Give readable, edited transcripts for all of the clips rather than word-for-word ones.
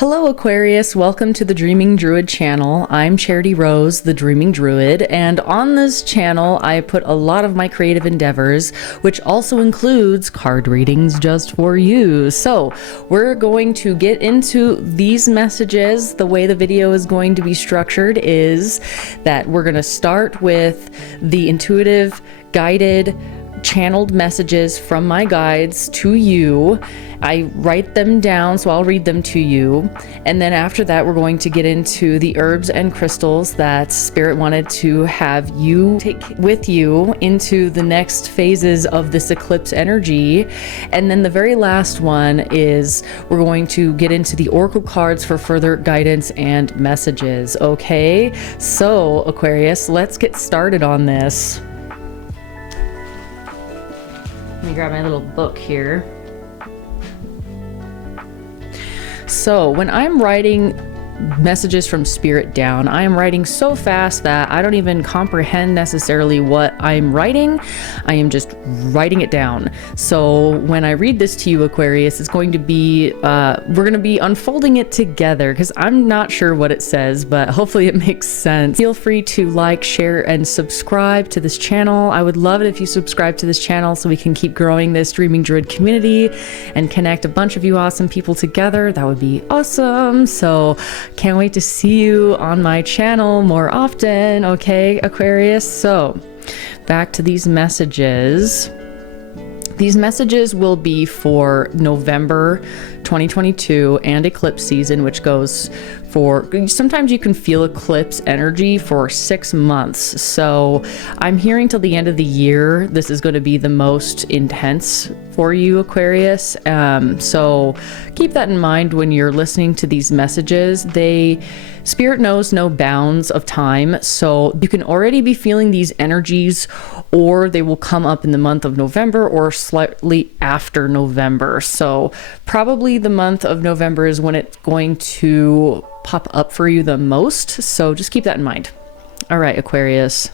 Hello Aquarius, welcome to the Dreaming Druid channel. I'm Charity Rose, the Dreaming Druid, and on this channel I put a lot of my creative endeavors, which also includes card readings just for you. So we're going to get into these messages. The way the video is going to be structured is that we're going to start with the intuitive, guided, channeled messages from my guides to you. I write them down, so I'll read them to you. And then after that, we're going to get into the herbs and crystals that Spirit wanted to have you take with you into the next phases of this eclipse energy. And then the very last one is we're going to get into the oracle cards for further guidance and messages. Okay, so Aquarius, let's get started on this. Let me grab my little book here. So when I'm writing messages from Spirit down, I am writing so fast that I don't even comprehend necessarily what I'm writing. I am just writing it down. So when I read this to you, Aquarius, it's going to be, we're going to be unfolding it together because I'm not sure what it says, but hopefully it makes sense. Feel free to like, share, and subscribe to this channel. I would love it if you subscribe to this channel so we can keep growing this Dreaming Druid community and connect a bunch of you awesome people together. That would be awesome. So can't wait to see you on my channel more often, okay, Aquarius? So, back to these messages. These messages will be for November 2022 and eclipse season, which goes for, sometimes you can feel eclipse energy for 6 months. So I'm hearing till the end of the year, this is going to be the most intense for you, Aquarius. So keep that in mind when you're listening to these messages. Spirit knows no bounds of time, so you can already be feeling these energies, or they will come up in the month of November or slightly after November. So probably the month of November is when it's going to pop up for you the most, so just keep that in mind. All right, Aquarius,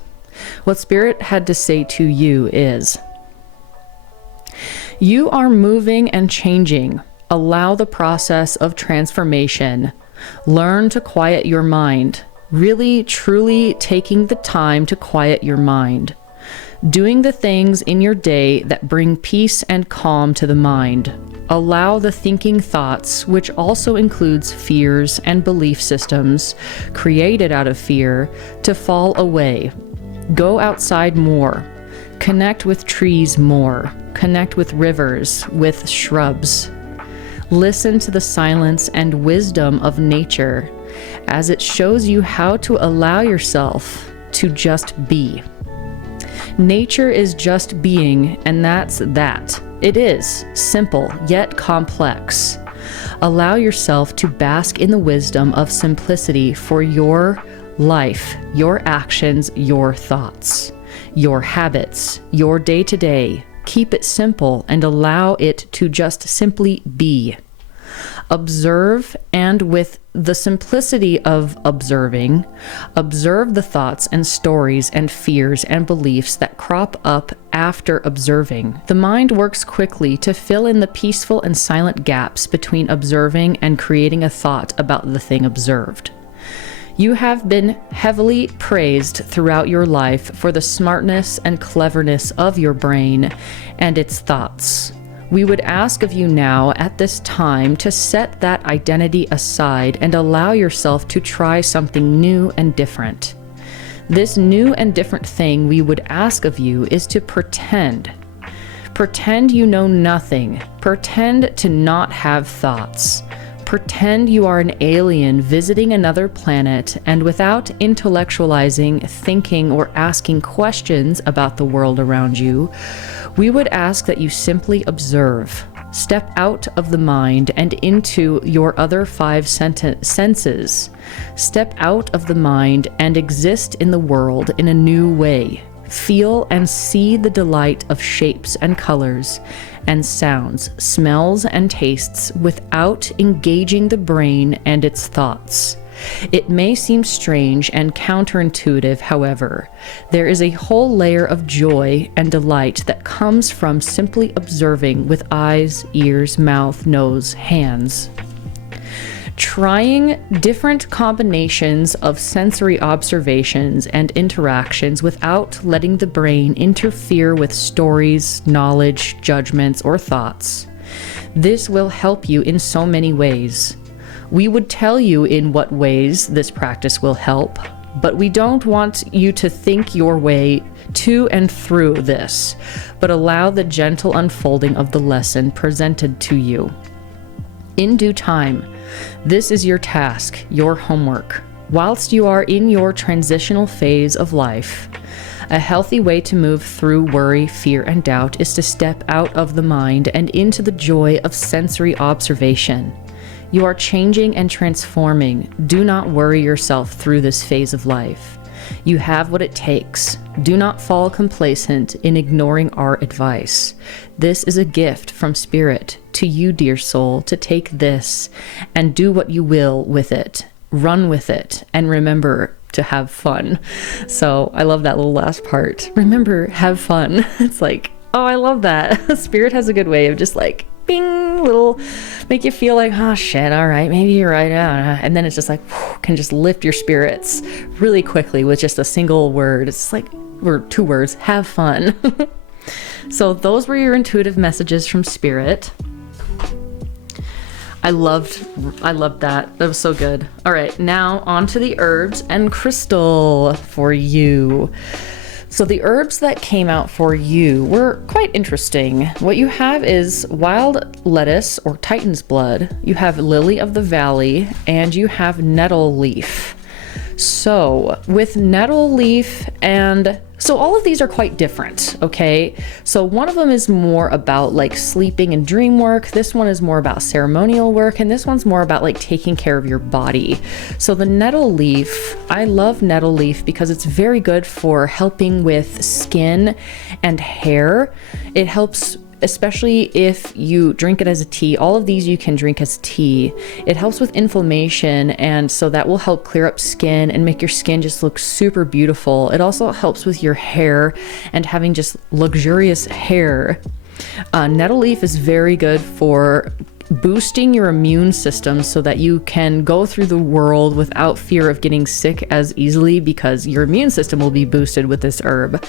what Spirit had to say to you is, you are moving and changing. Allow the process of transformation. Learn to quiet your mind. Really, truly taking the time to quiet your mind. Doing the things in your day that bring peace and calm to the mind. Allow the thinking thoughts, which also includes fears and belief systems created out of fear, to fall away. Go outside more. Connect with trees more. Connect with rivers, with shrubs. Listen to the silence and wisdom of nature as it shows you how to allow yourself to just be. Nature is just being, and that's that. It is simple yet complex. Allow yourself to bask in the wisdom of simplicity for your life, your actions, your thoughts, your habits, your day-to-day. Keep it simple and allow it to just simply be. Observe, and with the simplicity of observing, observe the thoughts and stories and fears and beliefs that crop up after observing. The mind works quickly to fill in the peaceful and silent gaps between observing and creating a thought about the thing observed. You have been heavily praised throughout your life for the smartness and cleverness of your brain and its thoughts. We would ask of you now at this time to set that identity aside and allow yourself to try something new and different. This new and different thing we would ask of you is to pretend. Pretend you know nothing. Pretend to not have thoughts. Pretend you are an alien visiting another planet, and without intellectualizing, thinking, or asking questions about the world around you, we would ask that you simply observe. Step out of the mind and into your other 5 senses. Step out of the mind and exist in the world in a new way. Feel and see the delight of shapes and colors and sounds, smells and tastes without engaging the brain and its thoughts. It may seem strange and counterintuitive, however. There is a whole layer of joy and delight that comes from simply observing with eyes, ears, mouth, nose, hands. Trying different combinations of sensory observations and interactions without letting the brain interfere with stories, knowledge, judgments, or thoughts. This will help you in so many ways. We would tell you in what ways this practice will help, but we don't want you to think your way to and through this, but allow the gentle unfolding of the lesson presented to you. In due time, this is your task, your homework. Whilst you are in your transitional phase of life, a healthy way to move through worry, fear, and doubt is to step out of the mind and into the joy of sensory observation. You are changing and transforming. Do not worry yourself through this phase of life. You have what it takes. Do not fall complacent in ignoring our advice. This is a gift from Spirit to you, dear soul, to take this and do what you will with it. Run with it, and remember to have fun. So I love that little last part. Remember, have fun. It's like, oh, I love that. Spirit has a good way of just like, bing, little, make you feel like, oh shit, all right, maybe you're right. And then it's just like, whew, can just lift your spirits really quickly with just a single word. It's like, or 2 words, have fun. So those were your intuitive messages from Spirit. I loved that. That was so good. All right, now on to the herbs and crystal for you. So the herbs that came out for you were quite interesting. What you have is wild lettuce or Titan's blood. You have lily of the valley, and you have nettle leaf. So with nettle leaf so all of these are quite different, okay? So one of them is more about like sleeping and dream work. This one is more about ceremonial work, and this one's more about like taking care of your body. So the nettle leaf, I love nettle leaf because it's very good for helping with skin and hair. It helps, especially if you drink it as a tea. All of these you can drink as tea. It helps with inflammation, and so that will help clear up skin and make your skin just look super beautiful. It also helps with your hair and having just luxurious hair. Nettle leaf is very good for boosting your immune system so that you can go through the world without fear of getting sick as easily, because your immune system will be boosted with this herb.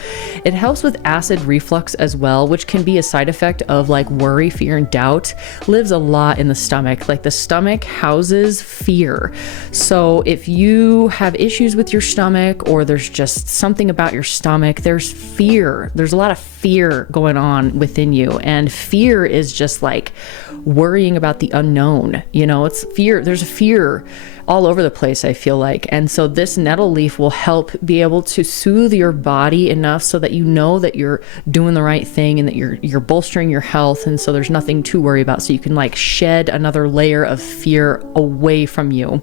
It helps with acid reflux as well, which can be a side effect of like worry, fear, and doubt. Lives a lot in the stomach. Like the stomach houses fear. So if you have issues with your stomach, or there's just something about your stomach, there's fear. There's a lot of fear going on within you, and fear is just like worrying about the unknown. You know, it's fear. There's a fear all over the place, I feel like. And so this nettle leaf will help be able to soothe your body enough so that you know that you're doing the right thing and that you're bolstering your health, and so there's nothing to worry about, so you can like shed another layer of fear away from you.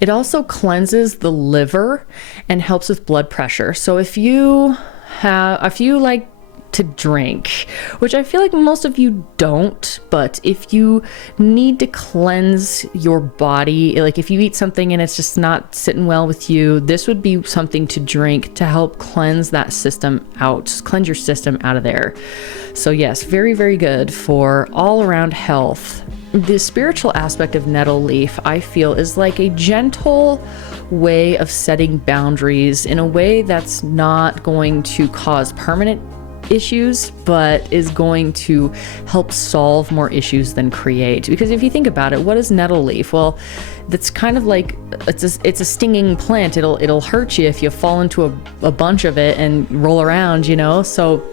It also cleanses the liver and helps with blood pressure. So if you like to drink, which I feel like most of you don't, but if you need to cleanse your body, like if you eat something and it's just not sitting well with you, this would be something to drink to help cleanse that system out, cleanse your system out of there. So yes, very, very good for all around health. The spiritual aspect of nettle leaf, I feel, is like a gentle way of setting boundaries in a way that's not going to cause permanent issues, but is going to help solve more issues than create. Because if you think about it, what is nettle leaf? Well, that's kind of like, it's a stinging plant. It'll hurt you if you fall into a bunch of it and roll around, you know? So,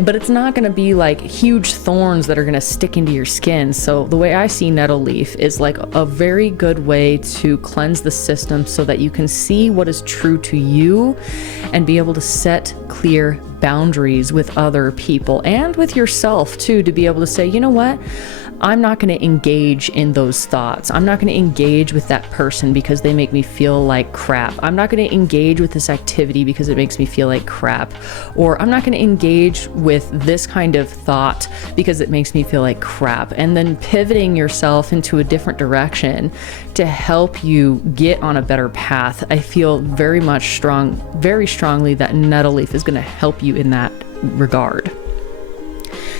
but it's not going to be like huge thorns that are going to stick into your skin. So the way I see nettle leaf is like a very good way to cleanse the system so that you can see what is true to you and be able to set clear boundaries with other people and with yourself too, to be able to say, you know what? I'm not going to engage in those thoughts. I'm not going to engage with that person because they make me feel like crap. I'm not going to engage with this activity because it makes me feel like crap. Or I'm not going to engage with this kind of thought because it makes me feel like crap. And then pivoting yourself into a different direction to help you get on a better path. I feel very strongly that nettle leaf is going to help you in that regard.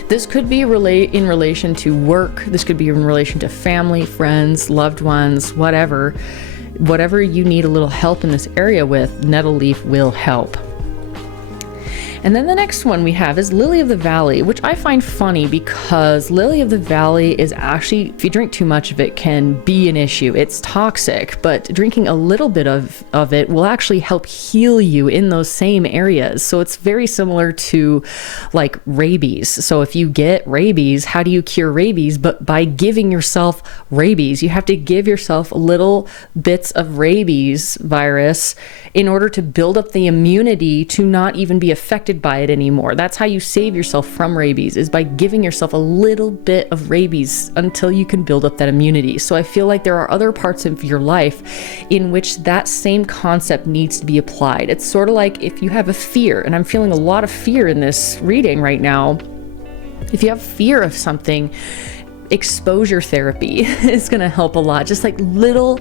This could be in relation to work. This could be in relation to family, friends, loved ones, whatever. Whatever you need a little help in this area with, nettle leaf will help. And then the next one we have is Lily of the Valley, which I find funny because Lily of the Valley is actually, if you drink too much of it, can be an issue. It's toxic, but drinking a little bit of it will actually help heal you in those same areas. So it's very similar to like rabies. So if you get rabies, how do you cure rabies? But by giving yourself rabies. You have to give yourself little bits of rabies virus in order to build up the immunity to not even be affected by it anymore. That's how you save yourself from rabies, is by giving yourself a little bit of rabies until you can build up that immunity. So I feel like there are other parts of your life in which that same concept needs to be applied. It's sort of like if you have a fear, and I'm feeling a lot of fear in this reading right now. If you have fear of something, exposure therapy is going to help a lot. Just like little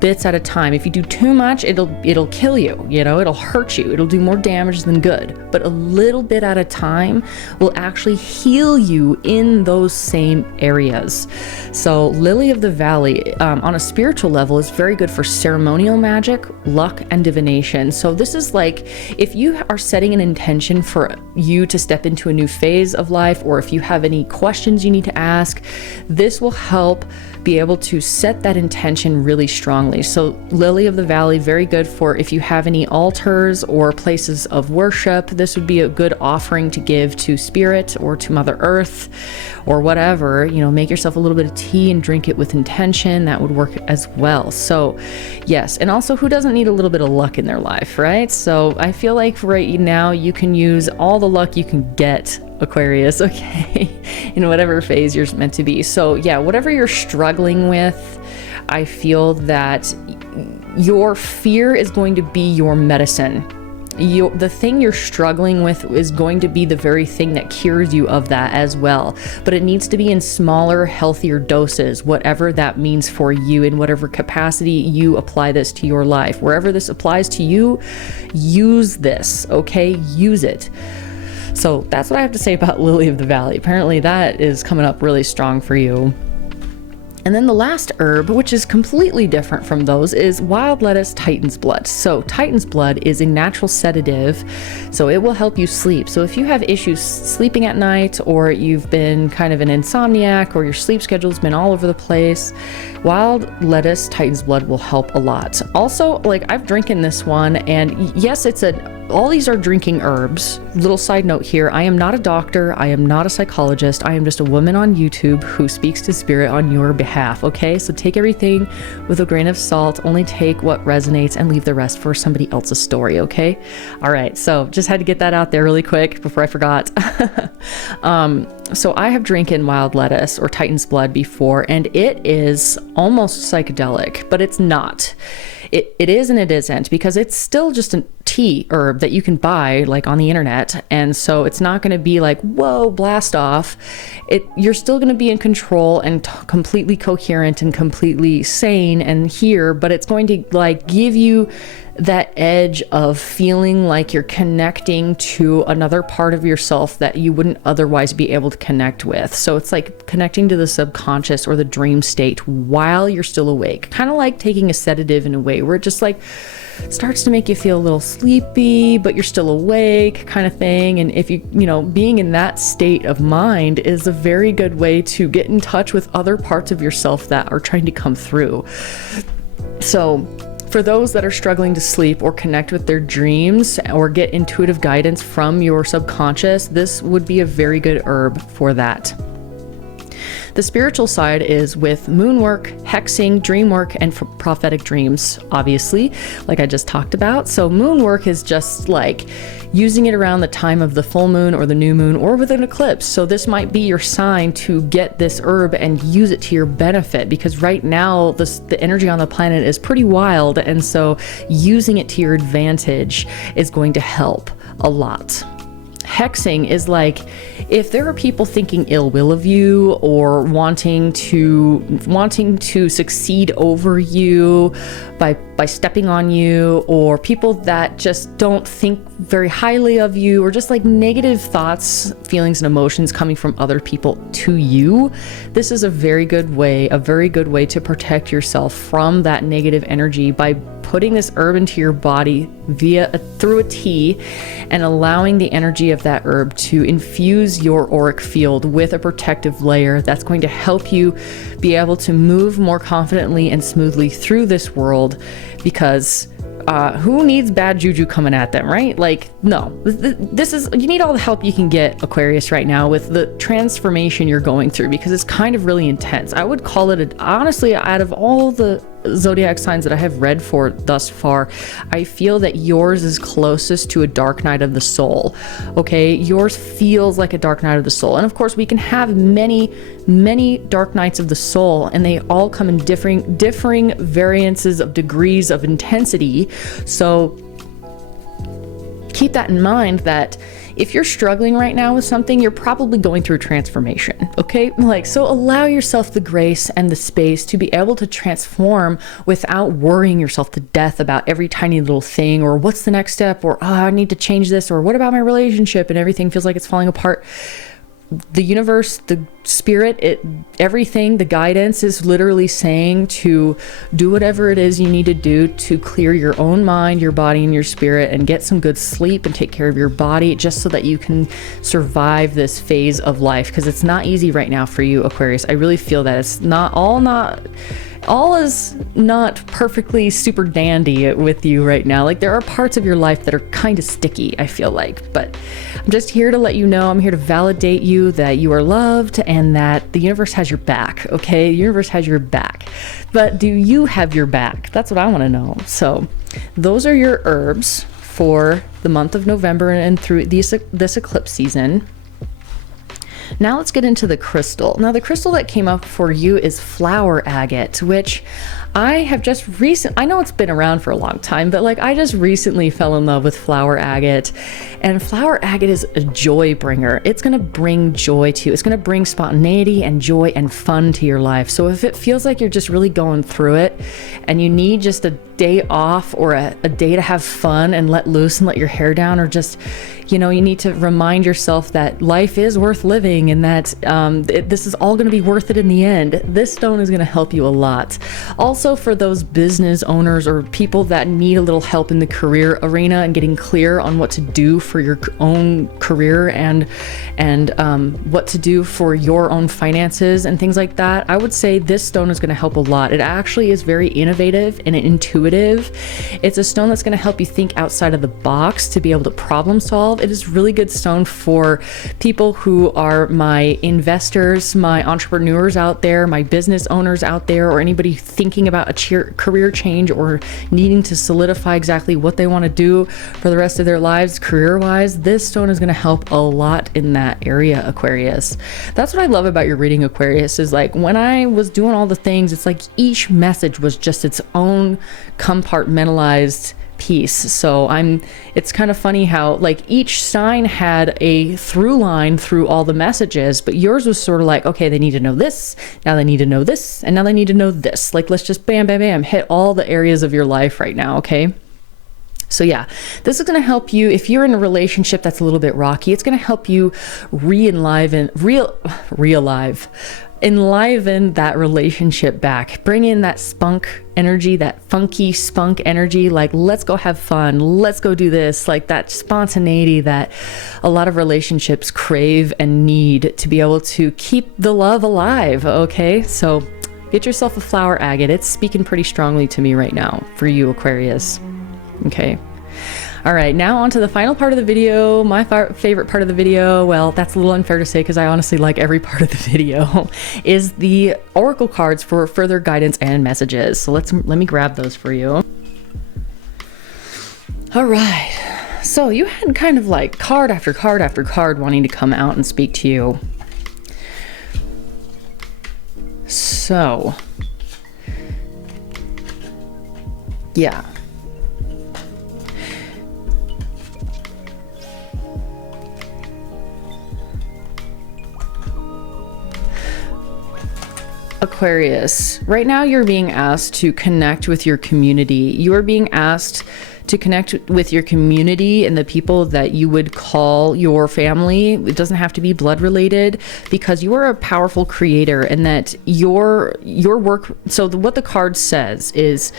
bits at a time. If you do too much, it'll kill you, it'll hurt you. It'll do more damage than good. But a little bit at a time will actually heal you in those same areas. So Lily of the Valley, on a spiritual level, is very good for ceremonial magic, luck, and divination. So this is like if you are setting an intention for you to step into a new phase of life, or if you have any questions you need to ask, this will help be able to set that intention really strongly. So Lily of the Valley, very good for if you have any altars or places of worship. This would be a good offering to give to Spirit or to Mother Earth or whatever. Make yourself a little bit of tea and drink it with intention. That would work as well. So yes, and also who doesn't need a little bit of luck in their life, right? So I feel like right now you can use all the luck you can get, Aquarius, okay, in whatever phase you're meant to be. So yeah, whatever you're struggling with, I feel that your fear is going to be your medicine. The thing you're struggling with is going to be the very thing that cures you of that as well. But it needs to be in smaller, healthier doses, whatever that means for you, in whatever capacity you apply this to your life. Wherever this applies to you, use this, okay? Use it. So that's what I have to say about Lily of the Valley. Apparently that is coming up really strong for you. And then the last herb, which is completely different from those, is wild lettuce Titan's blood. So Titan's blood is a natural sedative, so it will help you sleep. So if you have issues sleeping at night, or you've been kind of an insomniac, or your sleep schedule's been all over the place, wild lettuce Titan's blood will help a lot. Also, like I've drinking this one, and yes, all these are drinking herbs. Little side note here, I am not a doctor, I am not a psychologist, I am just a woman on YouTube who speaks to spirit on your behalf, okay? So take everything with a grain of salt, only take what resonates and leave the rest for somebody else's story, okay? All right, so just had to get that out there really quick before I forgot. So I have drinking wild lettuce or Titan's blood before, and it is almost psychedelic, but it's not. It is and it isn't, because it's still just a tea herb that you can buy like on the internet. And so it's not going to be like, whoa, blast off. You're still going to be in control and completely coherent and completely sane and here, but it's going to like give you that edge of feeling like you're connecting to another part of yourself that you wouldn't otherwise be able to connect with. So it's like connecting to the subconscious or the dream state while you're still awake, kind of like taking a sedative in a way where it just like starts to make you feel a little sleepy, but you're still awake kind of thing. And if being in that state of mind is a very good way to get in touch with other parts of yourself that are trying to come through. So for those that are struggling to sleep or connect with their dreams or get intuitive guidance from your subconscious, this would be a very good herb for that. The spiritual side is with moon work, hexing, dream work, and prophetic dreams, obviously, like I just talked about. So moon work is just like using it around the time of the full moon or the new moon or with an eclipse. So this might be your sign to get this herb and use it to your benefit, because right now the energy on the planet is pretty wild, and so using it to your advantage is going to help a lot. Hexing is like if there are people thinking ill will of you or wanting to succeed over you by by stepping on you, or people that just don't think very highly of you, or just like negative thoughts, feelings, and emotions coming from other people to you. This is a very good way to protect yourself from that negative energy by putting this herb into your body through a tea, and allowing the energy of that herb to infuse your auric field with a protective layer that's going to help you be able to move more confidently and smoothly through this world. Because who needs bad juju coming at them, right? Like, no, you need all the help you can get, Aquarius, right now with the transformation you're going through, because it's kind of really intense. I would call it, honestly, out of all the zodiac signs that I have read for thus far, I feel that yours is closest to a dark night of the soul. Okay, yours feels like a dark night of the soul. And of course, we can have many dark nights of the soul, and they all come in differing variances of degrees of intensity. So keep that in mind, that if you're struggling right now with something, you're probably going through a transformation, okay? Like, so allow yourself the grace and the space to be able to transform without worrying yourself to death about every tiny little thing, or what's the next step, or I need to change this, or what about my relationship, and everything feels like it's falling apart. The universe, the spirit, everything, the guidance is literally saying to do whatever it is you need to do to clear your own mind, your body, and your spirit, and get some good sleep and take care of your body, just so that you can survive this phase of life. Because it's not easy right now for you, Aquarius. I really feel that it's all is not perfectly super dandy with you right now. Like, there are parts of your life that are kind of sticky, I feel like, but I'm just here to let you know, I'm here to validate you that you are loved and that the universe has your back, okay? The universe has your back. But do you have your back? That's what I want to know. So those are your herbs for the month of November and through this eclipse season. Now let's get into the crystal. Now the crystal that came up for you is flower agate, which I have just I know it's been around for a long time, but like, I just recently fell in love with flower agate. And flower agate is a joy bringer. It's going to bring joy to you. It's going to bring spontaneity and joy and fun to your life. So if it feels like you're just really going through it and you need just a day off, or a day to have fun and let loose and let your hair down, or just, you need to remind yourself that life is worth living, and that this is all going to be worth it in the end, this stone is going to help you a lot. Also, for those business owners or people that need a little help in the career arena and getting clear on what to do for your own career and what to do for your own finances and things like that, I would say this stone is going to help a lot. It actually is very innovative and intuitive. It's a stone that's going to help you think outside of the box to be able to problem solve. It is really good stone for people who are my investors, my entrepreneurs out there, my business owners out there, or anybody thinking about a career change or needing to solidify exactly what they want to do for the rest of their lives career-wise. This stone is going to help a lot in that area, Aquarius. That's what I love about your reading, Aquarius, is like, when I was doing all the things, it's like each message was just its own compartmentalized piece. So it's kind of funny how like each sign had a through line through all the messages, but yours was sort of like, okay, they need to know this, now they need to know this, and now they need to know this. Like, let's just bam, bam, bam, hit all the areas of your life right now, okay? So yeah, this is going to help you if you're in a relationship that's a little bit rocky. It's going to help you enliven that relationship back. Bring in that spunk energy, that funky spunk energy, like, let's go have fun, let's go do this, like that spontaneity that a lot of relationships crave and need to be able to keep the love alive, okay? So get yourself a flower agate. It's speaking pretty strongly to me right now for you, Aquarius. Okay. All right, now on to the final part of the video, my favorite part of the video. Well, that's a little unfair to say because I honestly like every part of the video, is the oracle cards for further guidance and messages. So let me grab those for you. All right, so you had kind of like card after card after card wanting to come out and speak to you. So, yeah. Aquarius, right now you're being asked to connect with your community. You are being asked to connect with your community and the people that you would call your family. It doesn't have to be blood related, because you are a powerful creator, and that your work. So what the card says is,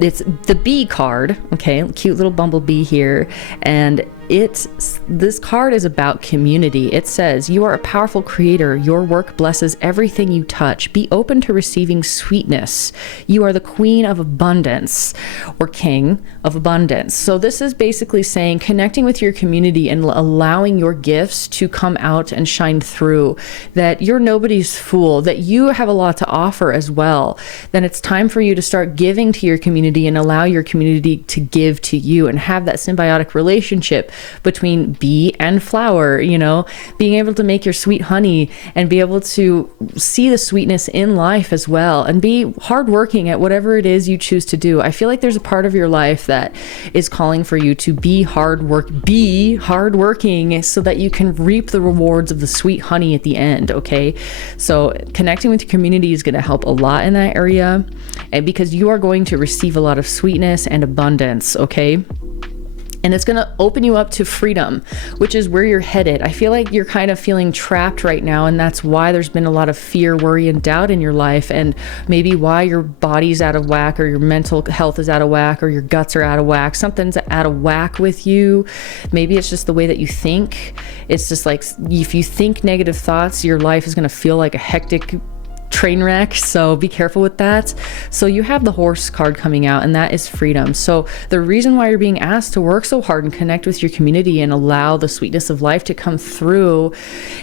it's the bee card, okay, cute little bumblebee here, and this card is about community. It says, you are a powerful creator. Your work blesses everything you touch. Be open to receiving sweetness. You are the queen of abundance, or king of abundance. So this is basically saying connecting with your community and allowing your gifts to come out and shine through, that you're nobody's fool, that you have a lot to offer as well. Then it's time for you to start giving to your community and allow your community to give to you, and have that symbiotic relationship between bee and flower, you know, being able to make your sweet honey and be able to see the sweetness in life as well, and be hardworking at whatever it is you choose to do. I feel like there's a part of your life that is calling for you to be hardworking so that you can reap the rewards of the sweet honey at the end. Okay, so connecting with your community is going to help a lot in that area, and because you are going to receive a lot of sweetness and abundance. Okay, and it's going to open you up to freedom, which is where you're headed. I feel like you're kind of feeling trapped right now, and that's why there's been a lot of fear, worry, and doubt in your life, and maybe why your body's out of whack, or your mental health is out of whack, or your guts are out of whack. Something's out of whack with you. Maybe it's just the way that you think. It's just like, if you think negative thoughts, your life is going to feel like a hectic train wreck, so be careful with that. So you have the horse card coming out, and that is freedom. So the reason why you're being asked to work so hard and connect with your community and allow the sweetness of life to come through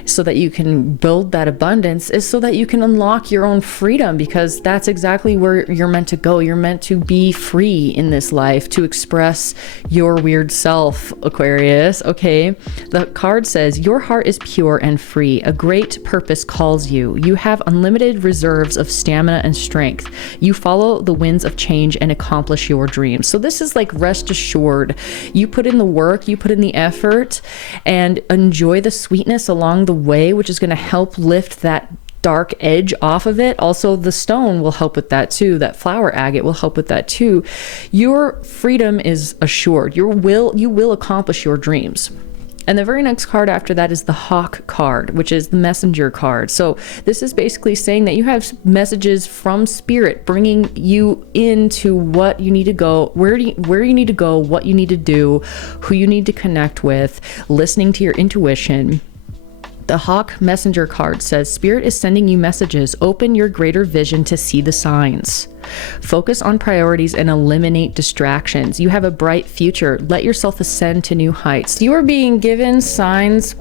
so that you can build that abundance is so that you can unlock your own freedom, because that's exactly where you're meant to go. You're meant to be free in this life, to express your weird self, Aquarius. Okay, the card says, your heart is pure and free. A great purpose calls you. You have unlimited reserves of stamina and strength. You follow the winds of change and accomplish your dreams. So this is like, rest assured, you put in the work, you put in the effort, and enjoy the sweetness along the way, which is going to help lift that dark edge off of it. Also, the stone will help with that too. That flower agate will help with that too. Your freedom is assured. You will accomplish your dreams. And the very next card after that is the Hawk card, which is the messenger card. So this is basically saying that you have messages from spirit bringing you into what you need to go, where you need to go, what you need to do, who you need to connect with, listening to your intuition. The Hawk messenger card says, spirit is sending you messages. Open your greater vision to see the signs. Focus on priorities and eliminate distractions. You have a bright future. Let yourself ascend to new heights. You are being given signs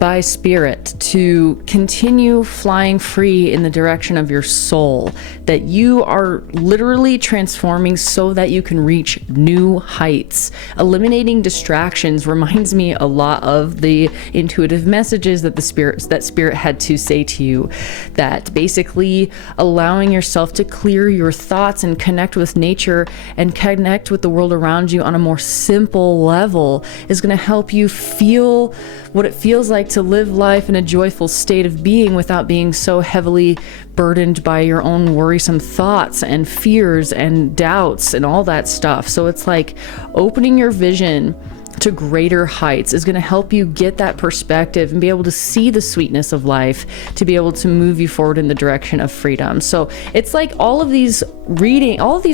by spirit to continue flying free in the direction of your soul, that you are literally transforming so that you can reach new heights. Eliminating distractions reminds me a lot of the intuitive messages that spirit had to say to you, that basically allowing yourself to clear your thoughts and connect with nature and connect with the world around you on a more simple level is going to help you feel what it feels like to live life in a joyful state of being without being so heavily burdened by your own worrisome thoughts and fears and doubts and all that stuff. So it's like opening your vision to greater heights is going to help you get that perspective and be able to see the sweetness of life, to be able to move you forward in the direction of freedom. So it's like all of these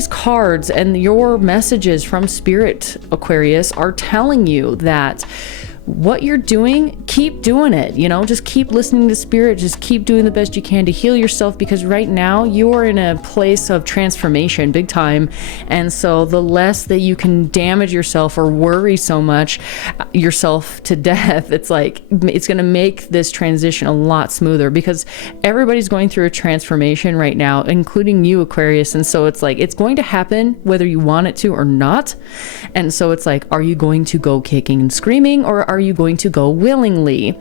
cards and your messages from Spirit, Aquarius, are telling you that what you're doing, keep doing it, just keep listening to spirit, just keep doing the best you can to heal yourself, because right now you're in a place of transformation big time. And so the less that you can damage yourself or worry so much yourself to death, it's like, it's going to make this transition a lot smoother, because everybody's going through a transformation right now, including you, Aquarius. And so it's like, it's going to happen whether you want it to or not. And so it's like, are you going to go kicking and screaming, or are you going to go willingly?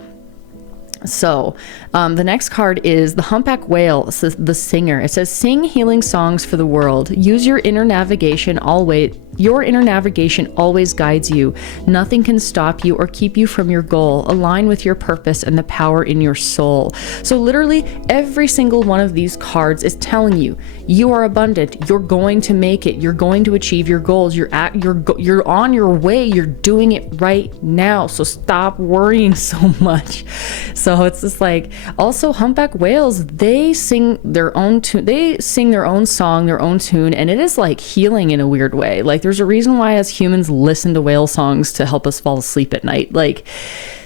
So the next card is the humpback whale, the singer. It says, sing healing songs for the world. Use your inner navigation always Your inner navigation always guides you. Nothing can stop you or keep you from your goal. Align with your purpose and the power in your soul. So literally every single one of these cards is telling you, you are abundant. You're going to make it. You're going to achieve your goals. You're on your way. You're doing it right now. So stop worrying so much. So it's just like, also humpback whales, they sing their own tune. They sing their own song, their own tune, and it is like healing in a weird way. Like there's a reason why as humans listen to whale songs to help us fall asleep at night. Like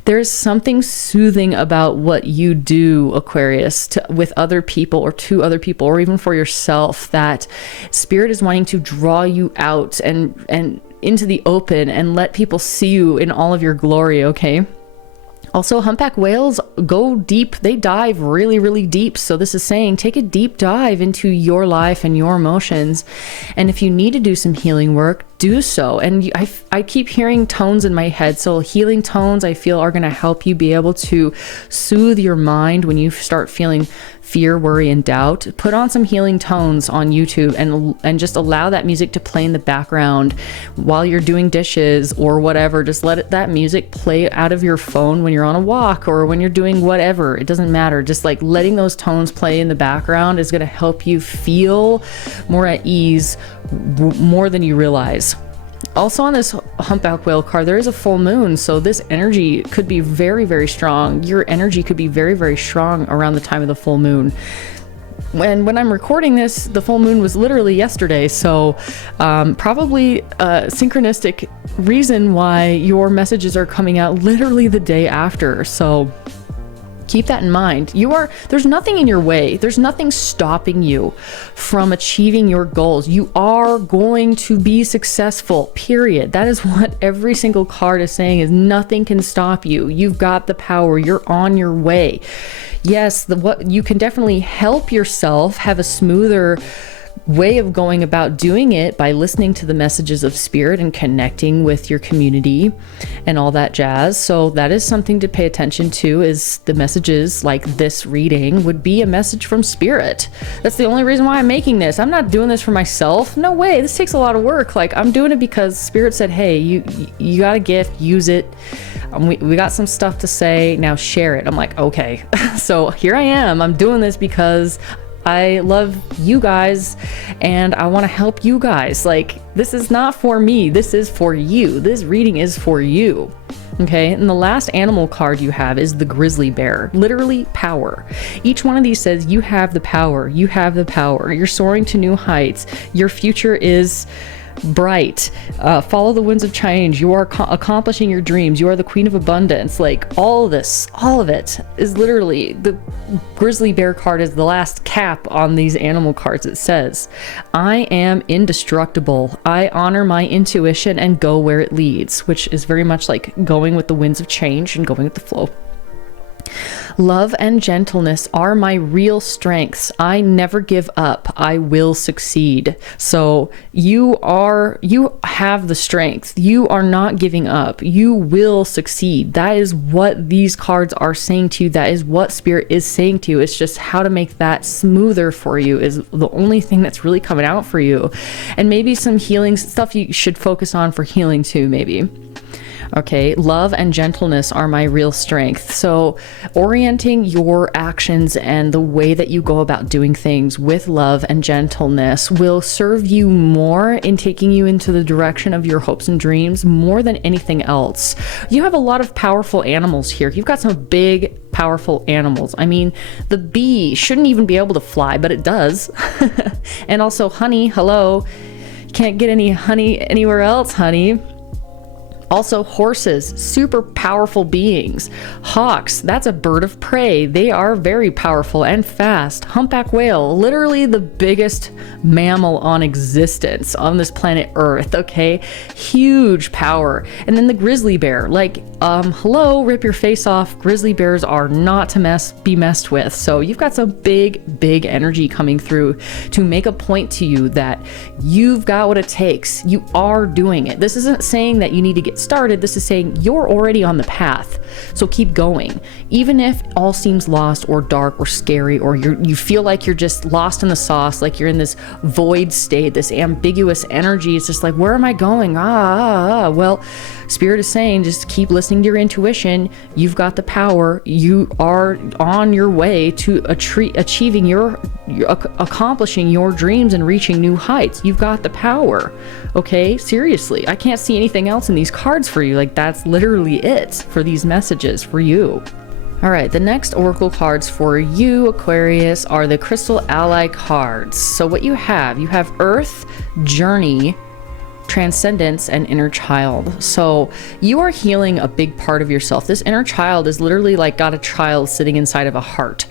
there's something soothing about what you do, Aquarius, with other people or to other people, or even for yourself, that spirit is wanting to draw you out and into the open and let people see you in all of your glory, okay? Also, humpback whales go deep. They dive really, really deep. So this is saying take a deep dive into your life and your emotions. And if you need to do some healing work, do so. And I keep hearing tones in my head. So healing tones, I feel, are going to help you be able to soothe your mind when you start feeling fear, worry, and doubt. Put on some healing tones on YouTube and just allow that music to play in the background while you're doing dishes or whatever. Just let that music play out of your phone when you're on a walk or when you're doing whatever. It doesn't matter. Just like letting those tones play in the background is going to help you feel more at ease, more than you realize. Also on this humpback whale card, there is a full moon, so this energy could be very, very strong. Your energy could be very, very strong around the time of the full moon. When I'm recording this, the full moon was literally yesterday, so probably a synchronistic reason why your messages are coming out literally the day after. So keep that in mind. There's nothing in your way. There's nothing stopping you from achieving your goals. You are going to be successful, period. That is what every single card is saying, is nothing can stop you. You've got the power. You're on your way. Yes, what you can definitely help yourself have a smoother way of going about doing it by listening to the messages of spirit and connecting with your community and all that jazz. So that is something to pay attention to, is the messages like this reading would be a message from spirit. That's the only reason why I'm making this. I'm not doing this for myself. No way. This takes a lot of work. Like, I'm doing it because spirit said, hey, you got a gift, use it. We got some stuff to say, now share it. I'm like, okay. So here I am. I'm doing this because I love you guys and I want to help you guys. Like, this is not for me. This is for you. This reading is for you. Okay, and the last animal card you have is the grizzly bear, literally power. Each one of these says you have the power. You have the power. You're soaring to new heights. Your future is bright. Follow the winds of change. You are accomplishing your dreams. You are the queen of abundance. Like, all of this, all of it is literally, the grizzly bear card is the last cap on these animal cards. It says, I am indestructible. I honor my intuition and go where it leads, which is very much like going with the winds of change and going with the flow. Love and gentleness are my real strengths. I never give up. I will succeed. So you have the strength. You are not giving up. You will succeed. That is what these cards are saying to you. That is what spirit is saying to you. It's just how to make that smoother for you is the only thing that's really coming out for you. And maybe some healing stuff you should focus on for healing too, maybe. Okay, love and gentleness are my real strength. So orienting your actions and the way that you go about doing things with love and gentleness will serve you more in taking you into the direction of your hopes and dreams more than anything else. You have a lot of powerful animals here. You've got some big, powerful animals. I mean, the bee shouldn't even be able to fly, but it does. And also honey, hello. Can't get any honey anywhere else, honey. Also horses, super powerful beings. Hawks, that's a bird of prey. They are very powerful and fast. Humpback whale, literally the biggest mammal on existence on this planet Earth, okay? Huge power. And then the grizzly bear, like, hello, rip your face off. Grizzly bears are not to be messed with. So you've got some big energy coming through to make a point to you that you've got what it takes. You are doing it. This isn't saying that you need to get started, this is saying you're already on the path. So keep going. Even if all seems lost or dark or scary, or you feel like you're just lost in the sauce, like you're in this void state, this ambiguous energy. It's just like, where am I going? Well, Spirit is saying, just keep listening to your intuition. You've got the power. You are on your way to achieving accomplishing your dreams and reaching new heights. You've got the power. Okay, seriously, I can't see anything else in these cards for you. Like, that's literally it for these messages for you. All right, the next oracle cards for you, Aquarius, are the Crystal Ally cards. So what you have Earth, Journey, Transcendence, and Inner Child. So you are healing a big part of yourself. This inner child is literally like got a child sitting inside of a heart.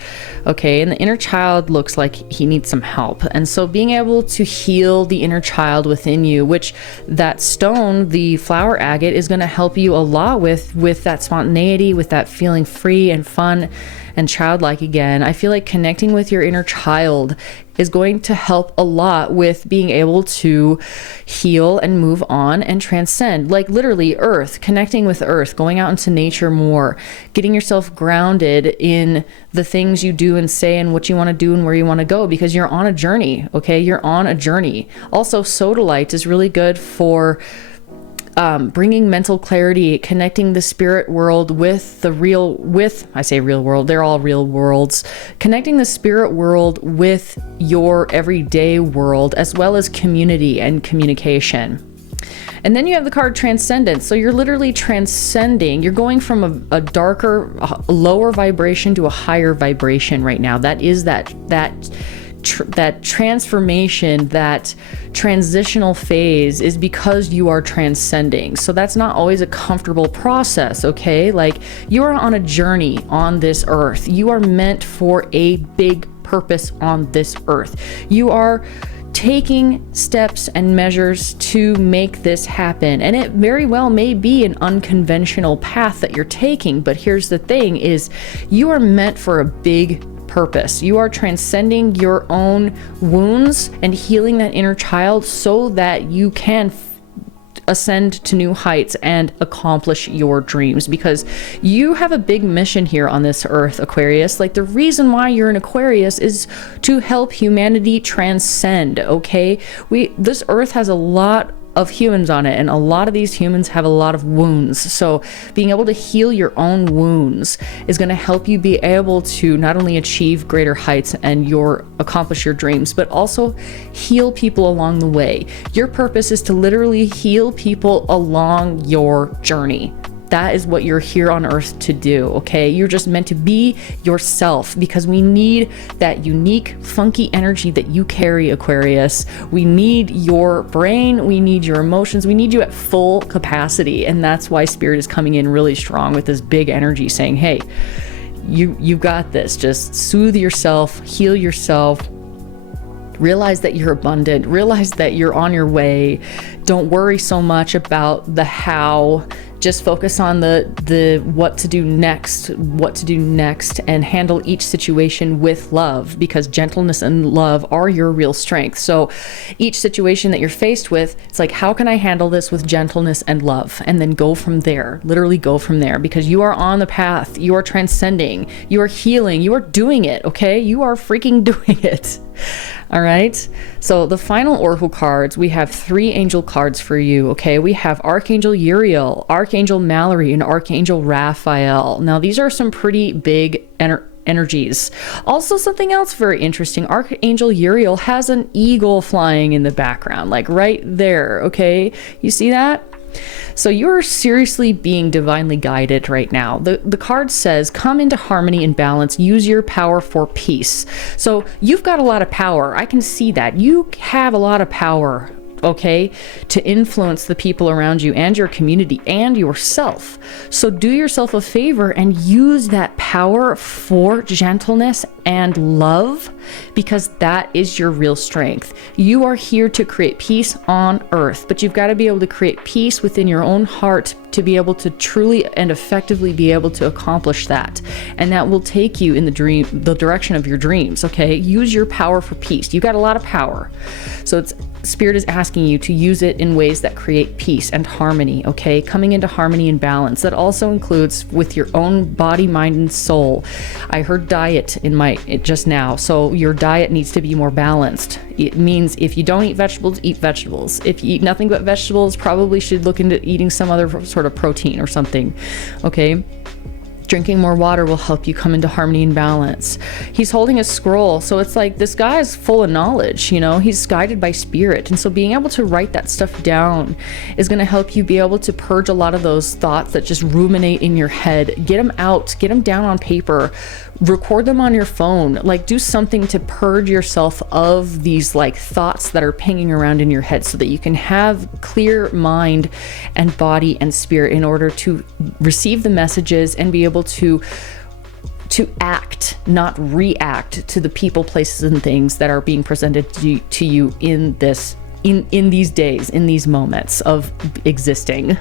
Okay, and the inner child looks like he needs some help. And so being able to heal the inner child within you, which that stone, the flower agate, is going to help you a lot with that spontaneity, with that feeling free and fun and childlike again. I feel like connecting with your inner child is going to help a lot with being able to heal and move on and transcend. Like literally Earth, connecting with Earth, going out into nature more, getting yourself grounded in the things you do and say and what you want to do and where you want to go, because you're on a journey. Okay, you're on a journey. Also, sodalite is really good for bringing mental clarity, connecting the spirit world with the I say real world, they're all real worlds, connecting the spirit world with your everyday world, as well as community and communication. And then you have the card Transcendence. So you're literally transcending. You're going from a darker, lower vibration to a higher vibration right now. That is that transformation, that transitional phase is because you are transcending. So that's not always a comfortable process, okay? Like, you are on a journey on this earth. You are meant for a big purpose on this earth. You are taking steps and measures to make this happen, and it very well may be an unconventional path that you're taking, but here's the thing is you are meant for a big purpose. You are transcending your own wounds and healing that inner child so that you can ascend to new heights and accomplish your dreams, because you have a big mission here on this earth, Aquarius. Like, the reason why you're an Aquarius is to help humanity transcend, okay? This earth has a lot of humans on it, and a lot of these humans have a lot of wounds. So being able to heal your own wounds is going to help you be able to not only achieve greater heights and accomplish your dreams, but also heal people along the way. Your purpose is to literally heal people along your journey. That is what you're here on earth to do, okay? You're just meant to be yourself, because we need that unique, funky energy that you carry, Aquarius. We need your brain, we need your emotions, we need you at full capacity. And that's why Spirit is coming in really strong with this big energy saying, hey, you got this. Just soothe yourself, heal yourself, realize that you're abundant, realize that you're on your way. Don't worry so much about the how. Just focus on the what to do next, and handle each situation with love, because gentleness and love are your real strength. So each situation that you're faced with, it's like, how can I handle this with gentleness and love? And then go from there, literally go from there, because you are on the path, you are transcending, you are healing, you are doing it, okay? You are freaking doing it. All right, so the final oracle cards, we have 3 angel cards for you, okay? We have Archangel Uriel, Archangel Mallory, and Archangel Raphael. Now, these are some pretty big energies. Also, something else very interesting, Archangel Uriel has an eagle flying in the background, like right there, okay? You see that? So you're seriously being divinely guided right now. The card says, come into harmony and balance, use your power for peace. So you've got a lot of power. I can see that. You have a lot of power, okay, to influence the people around you and your community and yourself. So do yourself a favor and use that power for gentleness and love, because that is your real strength. You are here to create peace on earth, but you've got to be able to create peace within your own heart to be able to truly and effectively be able to accomplish that. And that will take you in the direction of your dreams, okay? Use your power for peace. You got a lot of power. So it's Spirit is asking you to use it in ways that create peace and harmony, okay? Coming into harmony and balance. That also includes with your own body, mind, and soul. I heard diet just now. So your diet needs to be more balanced. It means if you don't eat vegetables, eat vegetables. If you eat nothing but vegetables, probably should look into eating some other sort of protein or something, okay? Drinking more water will help you come into harmony and balance. He's holding a scroll, so it's like this guy is full of knowledge, you know, he's guided by spirit. And so being able to write that stuff down is going to help you be able to purge a lot of those thoughts that just ruminate in your head. Get them out, get them down on paper, record them on your phone, like do something to purge yourself of these like thoughts that are pinging around in your head so that you can have clear mind and body and spirit in order to receive the messages and be able to act, not react to the people, places, and things that are being presented to you in these days, in these moments of existing.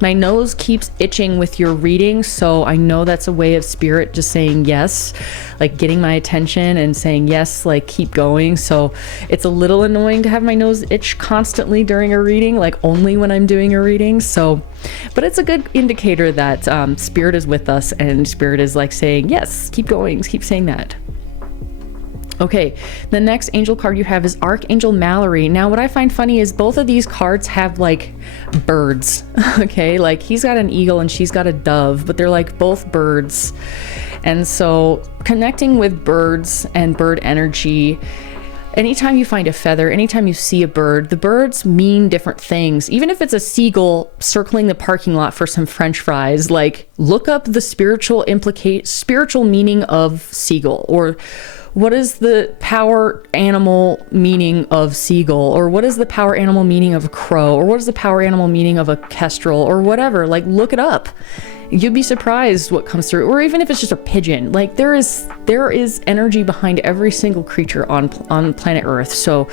My nose keeps itching with your reading, so I know that's a way of spirit just saying yes, like getting my attention and saying yes, like keep going. So it's a little annoying to have my nose itch constantly during a reading, like only when I'm doing a reading. So, but it's a good indicator that spirit is with us, and spirit is like saying yes, keep going, keep saying that. Okay, the next angel card you have is Archangel Mallory. Now, what I find funny is both of these cards have like birds, okay? Like he's got an eagle and she's got a dove, but they're like both birds. And so connecting with birds and bird energy, anytime you find a feather, anytime you see a bird, the birds mean different things. Even if it's a seagull circling the parking lot for some French fries, like look up the spiritual meaning of seagull, or what is the power animal meaning of seagull, or what is the power animal meaning of a crow, or what is the power animal meaning of a kestrel, or whatever. Like look it up. You'd be surprised what comes through. Or even if it's just a pigeon, like there is energy behind every single creature on planet Earth. So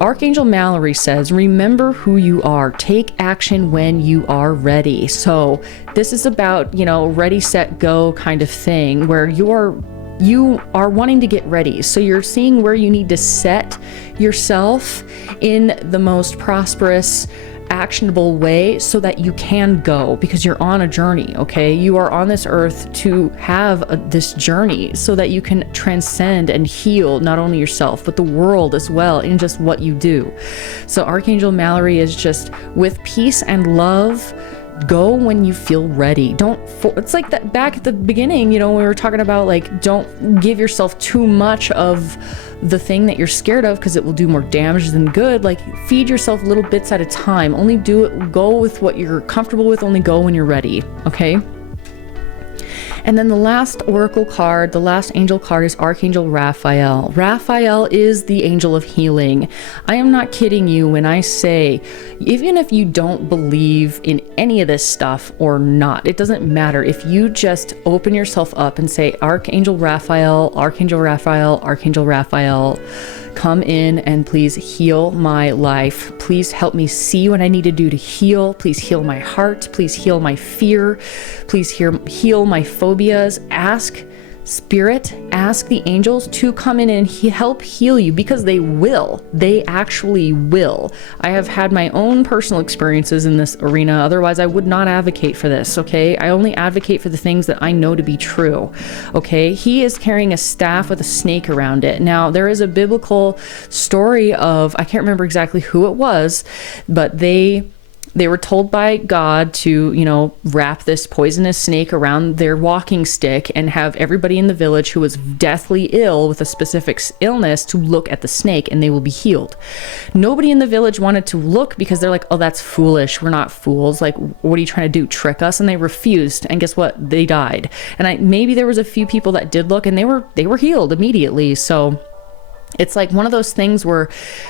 Archangel Mallory says, remember who you are. Take action when you are ready. So this is about, you know, ready, set, go kind of thing, where you are wanting to get ready. So you're seeing where you need to set yourself in the most prosperous, actionable way so that you can go, because you're on a journey, okay? You are on this earth to have this journey so that you can transcend and heal not only yourself, but the world as well in just what you do. So Archangel Mallory is just with peace and love. Go when you feel ready. It's like that back at the beginning, you know, when we were talking about like, don't give yourself too much of the thing that you're scared of, because it will do more damage than good. Like feed yourself little bits at a time. Only go with what you're comfortable with. Only go when you're ready. Okay. And then the last oracle card, the last angel card, is Archangel Raphael. Raphael is the angel of healing. I am not kidding you when I say, even if you don't believe in any of this stuff or not, it doesn't matter. If you just open yourself up and say, Archangel Raphael, Archangel Raphael, Archangel Raphael, come in and please heal my life. Please help me see what I need to do to heal. Please heal my heart. Please heal my fear. Please heal my phobias. Ask Spirit, ask the angels to come in and help heal you, because they will. They actually will. I have had my own personal experiences in this arena. Otherwise, I would not advocate for this, okay? I only advocate for the things that I know to be true, okay? He is carrying a staff with a snake around it. Now, there is a biblical story of, I can't remember exactly who it was, but they were told by God to, you know, wrap this poisonous snake around their walking stick and have everybody in the village who was deathly ill with a specific illness to look at the snake and they will be healed. Nobody in the village wanted to look because they're like, oh, that's foolish. We're not fools. Like, what are you trying to do? Trick us? And they refused. And guess what? They died. And maybe there was a few people that did look and they were healed immediately. So it's like one of those things where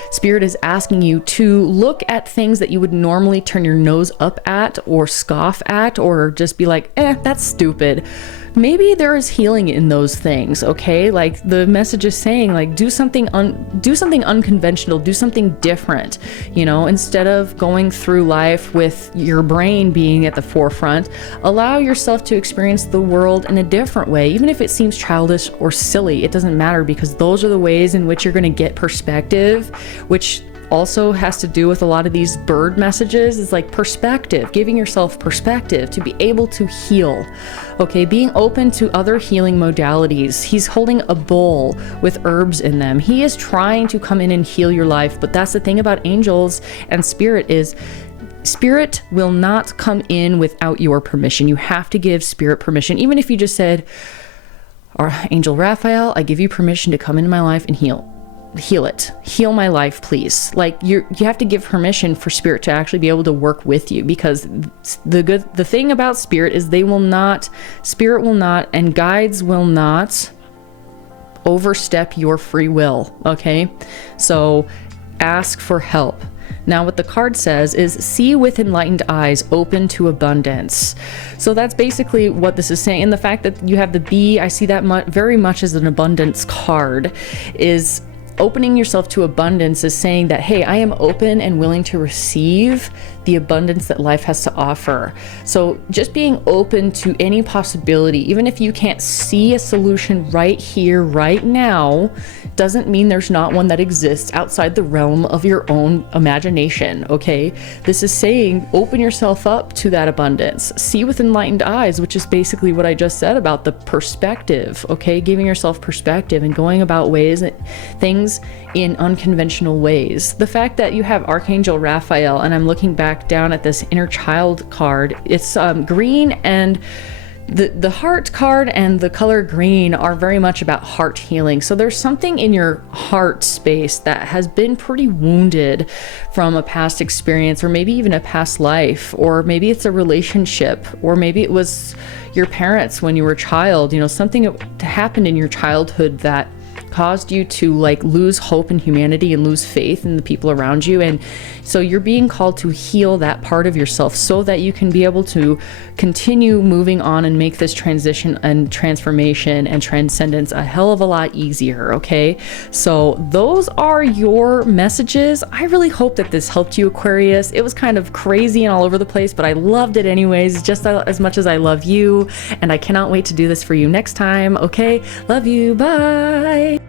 Spirit is asking you to look at things that you would normally turn your nose up at or scoff at or just be like, that's stupid. maybe there is healing in those things, okay? Like the message is saying, like, do something unconventional, do something different, you know, instead of going through life with your brain being at the forefront. Allow yourself to experience the world in a different way, even if it seems childish or silly. It doesn't matter, because those are the ways in which you're going to get perspective, which also has to do with a lot of these bird messages. Is like perspective, giving yourself perspective to be able to heal. Okay, being open to other healing modalities. He's holding a bowl with herbs in them. He is trying to come in and heal your life. But that's the thing about angels and spirit, is spirit will not come in without your permission. You have to give spirit permission. Even if you just said, Archangel Raphael, I give you permission to come into my life and heal my life, please. Like you have to give permission for spirit to actually be able to work with you, because the thing about spirit is spirit will not and guides will not overstep your free will. Okay, so ask for help. Now what the card says is, see with enlightened eyes, open to abundance. So that's basically what this is saying. And the fact that you have the bee, I see that very much as an abundance card. Is opening yourself to abundance is saying that, hey, I am open and willing to receive the abundance that life has to offer. So just being open to any possibility, even if you can't see a solution right here, right now, doesn't mean there's not one that exists outside the realm of your own imagination, okay? This is saying open yourself up to that abundance. See with enlightened eyes, which is basically what I just said about the perspective, okay? Giving yourself perspective and going about things in unconventional ways. The fact that you have Archangel Raphael, and I'm looking back down at this inner child card, it's green, and the heart card and the color green are very much about heart healing. So there's something in your heart space that has been pretty wounded from a past experience, or maybe even a past life, or maybe it's a relationship, or maybe it was your parents when you were a child, you know, something that happened in your childhood that caused you to like lose hope in humanity and lose faith in the people around you. And so you're being called to heal that part of yourself so that you can be able to continue moving on and make this transition and transformation and transcendence a hell of a lot easier. Okay, so those are your messages. I really hope that this helped you, Aquarius. It was kind of crazy and all over the place, but I loved it anyways, just as much as I love you, and I cannot wait to do this for you next time. Okay, love you, bye.